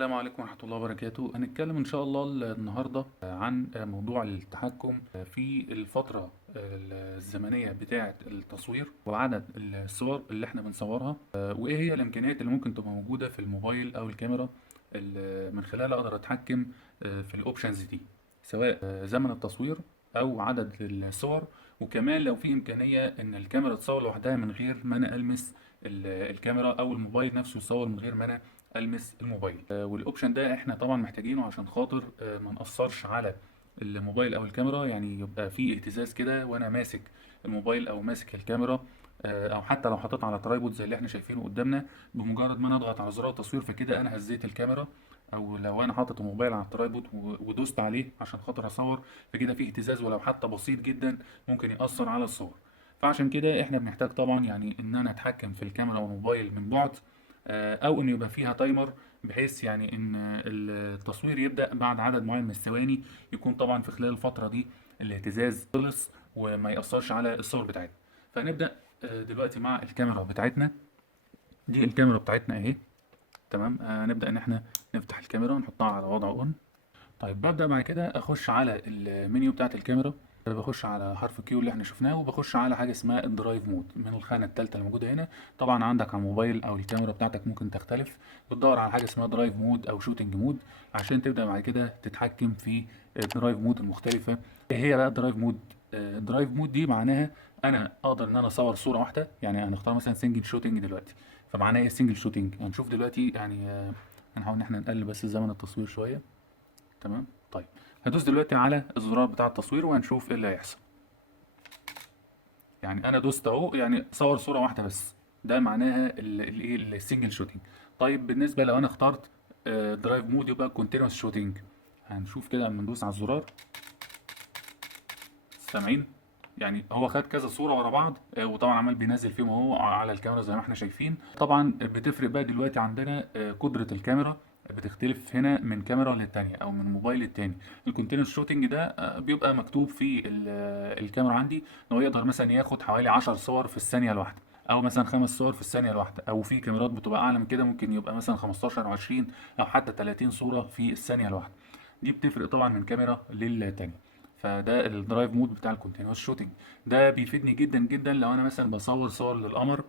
السلام عليكم ورحمة الله وبركاته. هنتكلم إن شاء الله النهاردة عن موضوع التحكم في الفترة الزمنية بتاعة التصوير وعدد الصور اللي احنا بنصورها، وإيه هي الإمكانيات اللي ممكن تبقى موجودة في الموبايل أو الكاميرا اللي من خلالها أقدر أتحكم في الأوبشنز دي، سواء زمن التصوير أو عدد الصور. وكمان لو في إمكانية إن الكاميرا تصور لوحدها من غير ما أنا ألمس الكاميرا، أو الموبايل نفسه يصور من غير ما أنا المس الموبايل. والاوبشن ده احنا طبعا محتاجينه عشان خاطر ما نأثرش على الموبايل او الكاميرا، يعني يبقى في اهتزاز كده وانا ماسك الموبايل او ماسك الكاميرا، او حتى لو حطيت على ترايبود زي اللي احنا شايفينه قدامنا. بمجرد ما انا اضغط على زرار التصوير فكده انا هزيت الكاميرا، او لو انا حاطط الموبايل على الترايبود ودوست عليه عشان خاطر اصور، فكده في اهتزاز ولو حتى بسيط جدا ممكن يأثر على الصور. فعشان كده احنا بنحتاج طبعا يعني ان انا اتحكم في الكاميرا والموبايل من بعد، او ان يبقى فيها تايمر، بحيث يعني ان التصوير يبدأ بعد عدد معين من الثواني، يكون طبعا في خلال الفترة دي الاهتزاز خلص وما يأثرش على الصور بتاعتنا. فنبدأ دلوقتي مع الكاميرا بتاعتنا. دي الكاميرا بتاعتنا اهي. تمام. نبدأ ان احنا نفتح الكاميرا ونحطها على وضع اون. طيب ببدأ بعد كده اخش على المنيو بتاعت الكاميرا، بخش على حرف كيو اللي احنا شفناه، وبخش على حاجه اسمها الدرايف مود من الخانه الثالثه الموجوده هنا. طبعا عندك على الموبايل او الكاميرا بتاعتك ممكن تختلف، بتدور على حاجه اسمها درايف مود او شوتنج مود عشان تبدا بعد كده تتحكم في الدرايف مود المختلفه. ايه هي بقى الدرايف مود؟ الدرايف مود دي معناها انا اقدر ان انا اصور صوره واحده، يعني هنختار مثلا سنجل شوتنج دلوقتي. فمعناها ايه سنجل شوتنج؟ هنشوف دلوقتي يعني. هنحاول ان احنا نقلل بس زمن التصوير شويه. تمام. طيب هدوس دلوقتي على الزرار بتاع التصوير وهنشوف ايه اللي هيحصل. يعني انا دوست اهو، يعني صور صورة واحدة بس، ده معناها الايه السنجل شوتنج. طيب بالنسبة لو انا اخترت درايف مود يبقى كونتينوس شوتنج. هنشوف كده لما ندوس على الزرار. سامعين؟ يعني هو خد كذا صورة ورا بعض، وطبعا عمال بينزل فيهم اهو على الكاميرا زي ما احنا شايفين. طبعا بتفرق بقى دلوقتي عندنا قدرة الكاميرا بتختلف هنا من كاميرا للتانية او من موبايل للتاني. الكونتينوس شوتنج ده بيبقى مكتوب في الكاميرا عندي ان هو يقدر مثلا ياخد حوالي 10 صور في الثانية الواحدة، او مثلا 5 صور في الثانية الواحدة، او في كاميرات بتبقى اعلى من كده ممكن يبقى مثلا 15 او 20 او حتى 30 صورة في الثانية الواحدة. دي بتفرق طبعا من كاميرا للتانية. فده الدرايف مود بتاع الكونتينوس شوتنج. ده بيفيدني جدا جدا لو انا مثلا بصور صور للقمر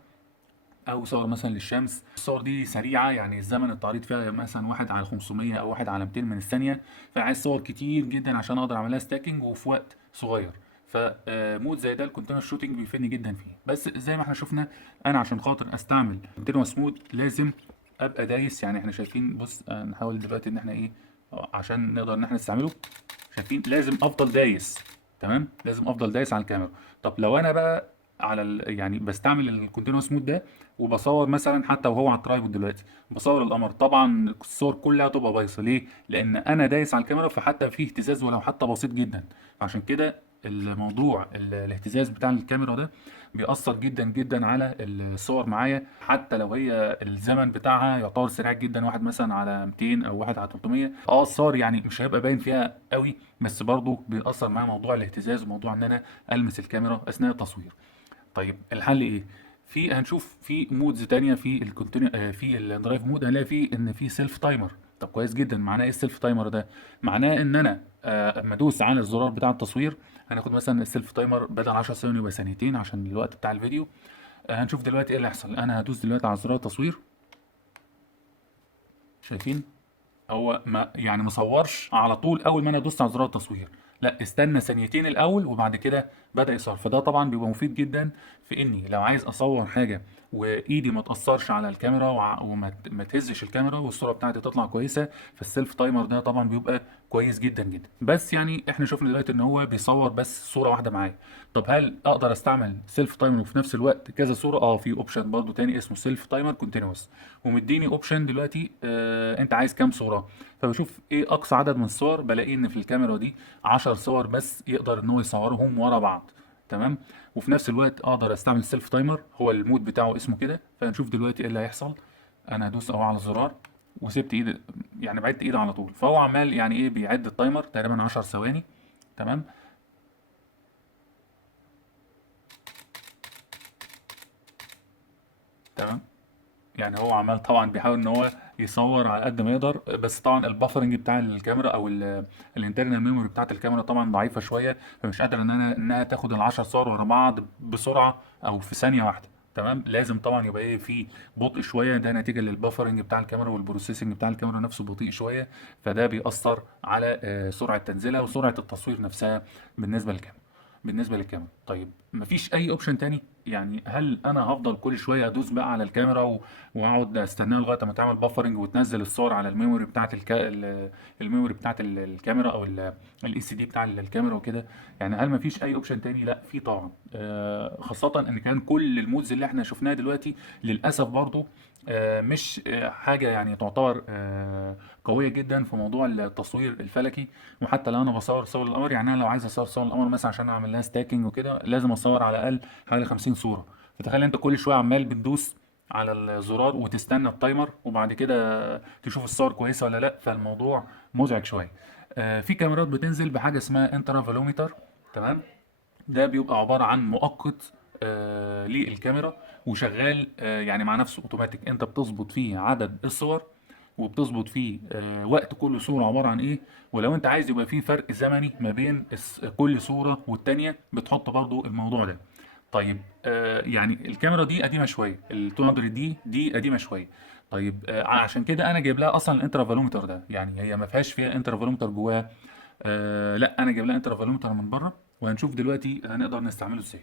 او صور مثلا للشمس. الصور دي سريعه، يعني الزمن التعريض فيها مثلا 1/500 او 1/200 من الثانيه، فعايز صور كتير جدا عشان اقدر اعملها ستاكينج وفي وقت صغير. فمود زي ده الكونتينوس شوتنج بيفيدني جدا فيه. بس زي ما احنا شفنا، انا عشان خاطر استعمل كونتينوس مود لازم ابقى دايس. يعني احنا شايفين، بص نحاول دلوقتي ان احنا ايه عشان نقدر ان احنا نستعمله. شايفين لازم افضل دايس. تمام، لازم افضل دايس على الكاميرا. طب لو انا بقى على يعني بستعمل الكونتينوس مود ده وبصور مثلا حتى وهو على الترايبود دلوقتي بصور القمر، طبعا الصور كلها تبقى بايظه. ليه؟ لان انا دايس على الكاميرا، فحتى فيه اهتزاز ولو حتى بسيط جدا. عشان كده الموضوع الاهتزاز بتاع الكاميرا ده بيأثر جدا جدا على الصور معايا، حتى لو هي الزمن بتاعها يعتبر سريع جدا، واحد مثلا على 200 او واحد على 300. الصور يعني مش هيبقى باين فيها قوي، بس برضه بيأثر معايا موضوع الاهتزاز وموضوع ان انا المس الكاميرا اثناء التصوير. طيب الحل ايه؟ هنشوف في مودز تانية في الكونتينيو في الدرايف مود، هنلاقي فيه ان في سيلف تايمر. طب كويس جدا. معناه ايه السيلف تايمر ده؟ معناه ان انا اما ادوس على الزرار بتاع التصوير، هناخد مثلا السيلف تايمر بدل 10 ثواني يبقى ثانيتين عشان الوقت بتاع الفيديو. هنشوف دلوقتي ايه اللي هيحصل. انا هدوس دلوقتي على زرار التصوير. شايفين؟ هو ما يعني مصورش على طول اول ما انا دوست على زرار التصوير، لا استنى ثانيتين الاول وبعد كده بدأ يصور. فده طبعا بيبقى مفيد جدا في اني لو عايز اصور حاجه وايدي ما تاثرش على الكاميرا ما تهزش الكاميرا والصوره بتاعتي تطلع كويسه. فالسيلف تايمر ده طبعا بيبقى كويس جدا جدا. بس يعني احنا شفنا دلوقتي ان هو بيصور بس صوره واحده معايا. طب هل اقدر استعمل سيلف تايمر وفي نفس الوقت كذا صوره؟ في اوبشن برضو تاني اسمه سيلف تايمر كونتينوس، ومديني اوبشن دلوقتي انت عايز كام صوره. فبشوف ايه اقصى عدد من الصور، بلاقي ان في الكاميرا دي 10 صور بس يقدر ان هو يصورهم ورا بعض. تمام. وفي نفس الوقت اقدر استعمل السيلف تايمر، هو المود بتاعه اسمه كده. فنشوف دلوقتي ايه اللي هيحصل. انا هدوس اهو على الزرار وسبت ايدي، يعني بعدت ايدي على طول، فهو عمال يعني ايه بيعد التايمر تقريبا 10 ثواني. تمام. تمام. يعني هو عمال طبعا بيحاول ان هو يصور على قد ما يقدر، بس طبعا البفرنج بتاع الكاميرا او الانترنال ميموري بتاعت الكاميرا طبعا ضعيفه شويه، فمش قادره انها تاخد العشر صور ورا بعض بسرعه او في ثانيه واحده. تمام، لازم طبعا يبقى ايه في بطء شويه، ده نتيجه للبفرنج بتاع الكاميرا والبروسيسنج بتاع الكاميرا نفسه بطيء شويه، فده بيأثر على سرعه تنزيلها وسرعه التصوير نفسها بالنسبه للكاميرا. طيب مفيش اي اوبشن تاني؟ يعني هل انا هفضل كل شويه ادوس بقى على الكاميرا واقعد استناها لغايه ما تعمل بفرنج وتنزل الصور على الميموري بتاعت الميموري بتاعت الكاميرا او الاي سي دي بتاع الكاميرا وكده؟ يعني هل مفيش اي اوبشن تاني؟ لا في طبعا، خاصه ان كان كل المودز اللي احنا شفناها دلوقتي للاسف برضو مش حاجه يعني تعتبر قويه جدا في موضوع التصوير الفلكي. وحتى لو انا بصور صور القمر، يعني انا لو عايز اصور صور القمر مثلا عشان اعمل لها ستاكينج وكده، لازم اصور على الاقل حوالي 50 صوره. فتخيل انت كل شويه عمال بتدوس على الزرار وتستنى التايمر وبعد كده تشوف الصور كويسه ولا لا، فالموضوع مزعج شويه. في كاميرات بتنزل بحاجه اسمها انترا فالوميتر. تمام، ده بيبقى عباره عن مؤقت للكاميرا، وشغال يعني مع نفسه اوتوماتيك، انت بتظبط فيه عدد الصور وبتظبط فيه وقت كل صورة عبارة عن ايه. ولو انت عايز يبقى فيه فرق زمني ما بين كل صورة والتانية بتحط برضو الموضوع ده. طيب يعني الكاميرا دي قديمة شوية، ال 200 دي قديمة شوية. طيب عشان كده انا جايب لها اصلا الانترافالومتر ده، يعني هي ما فيهاش فيها انترافالومتر جواها. لا انا جايب لها انترافالومتر من بره، وهنشوف دلوقتي هنقدر نستعمله ازاي.